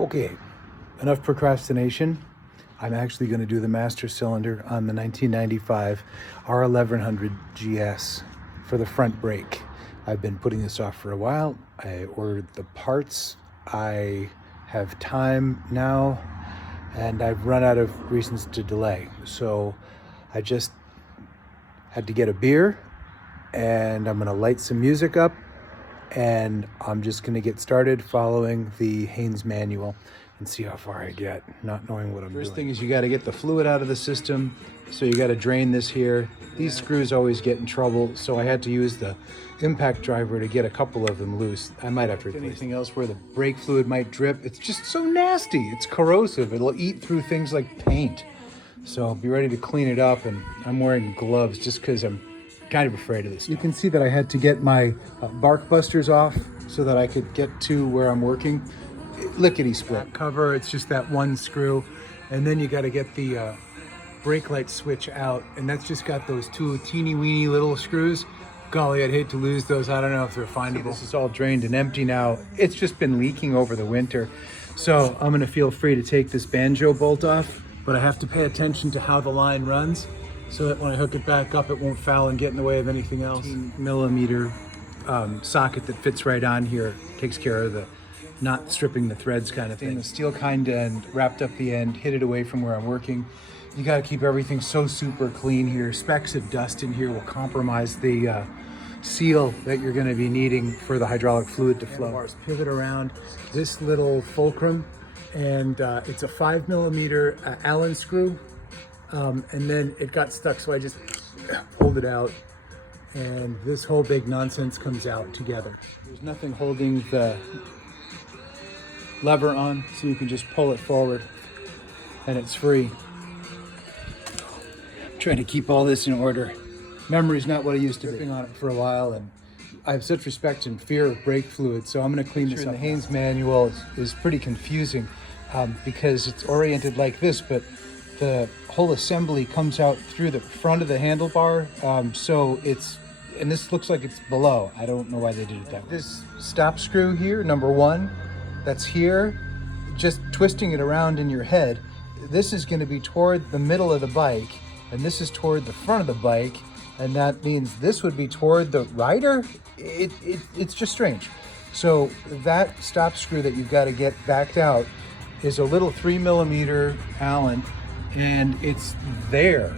Okay, enough procrastination. I'm actually going to do the master cylinder on the 1995 R1100GS for the front brake. I've been putting this off for a while. I ordered the parts. I have time now, and I've run out of reasons to delay. So I just had to get a beer, and I'm going to light some music up, and I'm just going to get started following the Haynes manual and see how far I get, not knowing what I'm doing. First thing is you got to get the fluid out of the system, so you got to drain this here. These screws always get in trouble, so I had to use the impact driver to get a couple of them loose. I might have to replace anything else where the brake fluid might drip. It's just so nasty. It's corrosive. It'll eat through things like paint. So I'll be ready to clean it up, and I'm wearing gloves just because I'm kind of afraid of this stuff. You can see that I had to get my bark busters off so that I could get to where I'm working. Lickety split cover, it's just that one screw, and then you got to get the brake light switch out, and that's just got those two teeny weeny little screws. Golly, I'd hate to lose those. I don't know if they're findable. This is all drained and empty now. It's just been leaking over the winter, so I'm going to feel free to take this banjo bolt off, but I have to pay attention to how the line runs so that when I hook it back up, it won't foul and get in the way of anything else. 18mm socket that fits right on here takes care of the not stripping the threads kind of thing. The steel kind end, wrapped up the end, hid it away from where I'm working. You got to keep everything so super clean here. Specks of dust in here will compromise the seal that you're going to be needing for the hydraulic fluid to flow. Pivot around this little fulcrum, and it's a 5mm Allen screw, and then it got stuck, so I just pulled it out, and this whole big nonsense comes out together. There's nothing holding the lever on, so you can just pull it forward and it's free. I'm trying to keep all this in order. Memory's not what it used to be. I've been on it for a while, and I have such respect and fear of brake fluid, so I'm going to clean this up. The Haynes manual is pretty confusing because it's oriented like this, but the whole assembly comes out through the front of the handlebar, so it's, and this looks like it's below. I don't know why they did it that way. This stop screw here, number one, that's here, just twisting it around in your head. This is going to be toward the middle of the bike, and this is toward the front of the bike, and that means this would be toward the rider. It's just strange. So that stop screw that you've got to get backed out is a little 3mm Allen, and it's there.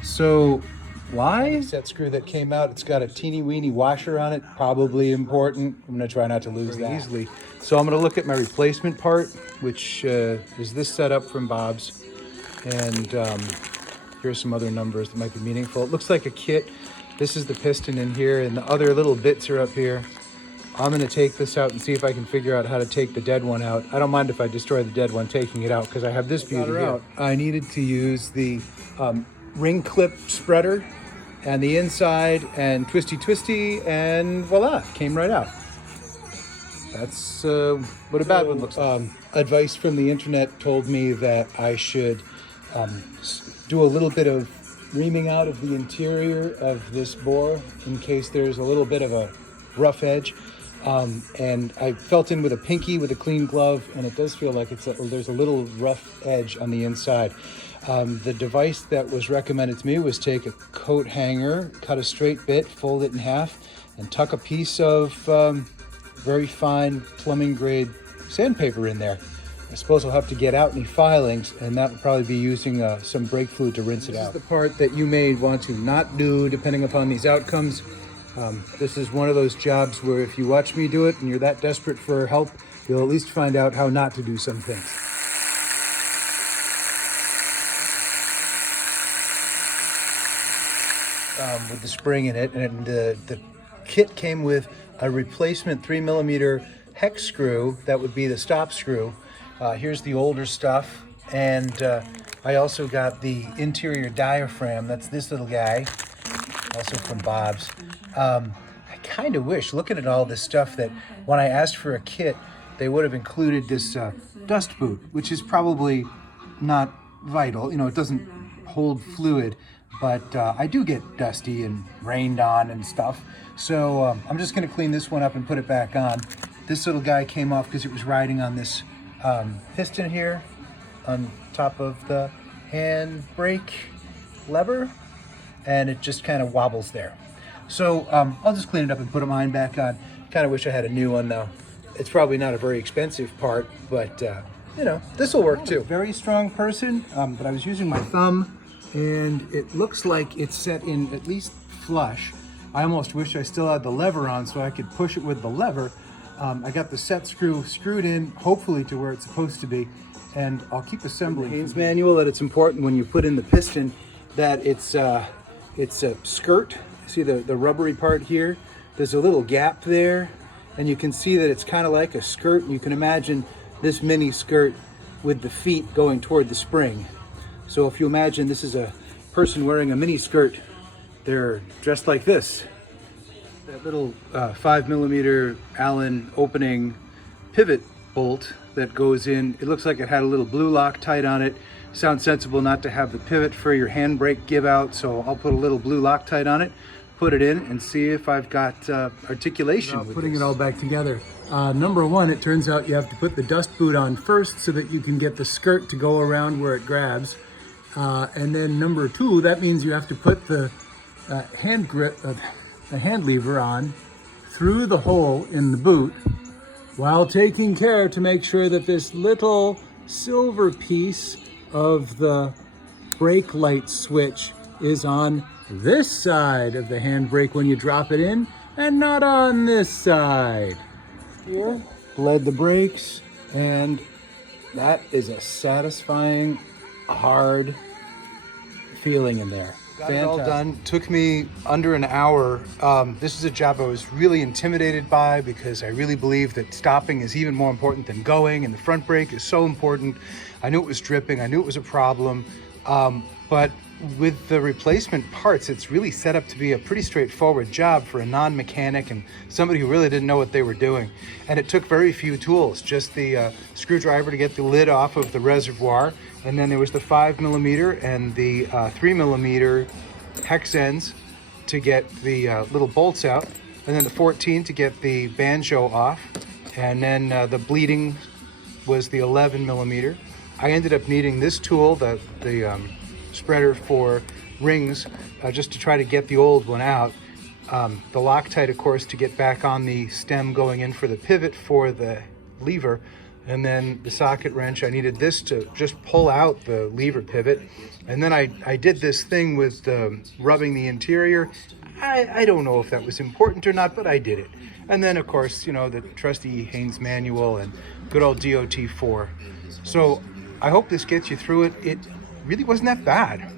So why is that screw that came out? It's got a teeny weeny washer on it, probably important. I'm gonna try not to lose that easily. So I'm gonna look at my replacement part, which is this setup from Bob's. And here's some other numbers that might be meaningful. It looks like a kit. This is the piston in here, and the other little bits are up here. I'm gonna take this out and see if I can figure out how to take the dead one out. I don't mind if I destroy the dead one taking it out, because I have this beauty here. I needed to use the ring clip spreader and the inside, and twisty, and voila, came right out. That's what a bad one looks like. Advice from the internet told me that I should do a little bit of reaming out of the interior of this bore in case there's a little bit of a rough edge. And I felt in with a pinky with a clean glove, and it does feel like there's a little rough edge on the inside. The device that was recommended to me was take a coat hanger, cut a straight bit, fold it in half, and tuck a piece of very fine plumbing grade sandpaper in there. I suppose I'll have to get out any filings, and that would probably be using some brake fluid to rinse it out. This is the part that you may want to not do depending upon these outcomes. This is one of those jobs where if you watch me do it and you're that desperate for help, you'll at least find out how not to do some things. With the spring in it, and the kit came with a replacement 3mm hex screw that would be the stop screw. Here's the older stuff, and I also got the interior diaphragm. That's this little guy, also from Bob's. I kind of wish, looking at all this stuff, that when I asked for a kit, they would have included this dust boot, which is probably not vital. You know, it doesn't hold fluid, but I do get dusty and rained on and stuff. So I'm just going to clean this one up and put it back on. This little guy came off because it was riding on this piston here on top of the handbrake lever, and it just kind of wobbles there. So I'll just clean it up and put mine back on. Kind of wish I had a new one though. It's probably not a very expensive part, but you know, this will work too. Very strong person, but I was using my thumb, and it looks like it's set in at least flush. I almost wish I still had the lever on so I could push it with the lever. I got the set screw screwed in, hopefully to where it's supposed to be, and I'll keep assembling. The Haynes manual that it's important when you put in the piston that it's a skirt. See the rubbery part here? There's a little gap there, and you can see that it's kind of like a skirt. You can imagine this mini skirt with the feet going toward the spring. So if you imagine this is a person wearing a mini skirt, they're dressed like this. That little 5mm Allen opening pivot bolt that goes in, it looks like it had a little blue Loctite on it. Sounds sensible not to have the pivot for your handbrake give out, so I'll put a little blue Loctite on it, put it in, and see if I've got articulation. Putting it all back together. Number one, it turns out you have to put the dust boot on first so that you can get the skirt to go around where it grabs. And then number two, that means you have to put the hand lever on through the hole in the boot while taking care to make sure that this little silver piece of the brake light switch is on this side of the handbrake when you drop it in, and not on this side. Here, bled the brakes, and that is a satisfying, hard feeling in there. Got it all done. Took me under an hour. This is a job I was really intimidated by because I really believe that stopping is even more important than going, and the front brake is so important. I knew it was dripping. I knew it was a problem. But with the replacement parts, it's really set up to be a pretty straightforward job for a non-mechanic and somebody who really didn't know what they were doing. And it took very few tools, just the screwdriver to get the lid off of the reservoir, and then there was the 5mm and the 3mm hex ends to get the little bolts out, and then the 14 to get the banjo off, and then the bleeding was the 11mm. I ended up needing this tool, the spreader for rings, just to try to get the old one out. The Loctite, of course, to get back on the stem going in for the pivot for the lever, and then the socket wrench. I needed this to just pull out the lever pivot, and then I did this thing with rubbing the interior. I don't know if that was important or not, but I did it. And then, of course, you know, the trusty Haynes manual and good old DOT4. So I hope this gets you through it. It really wasn't that bad.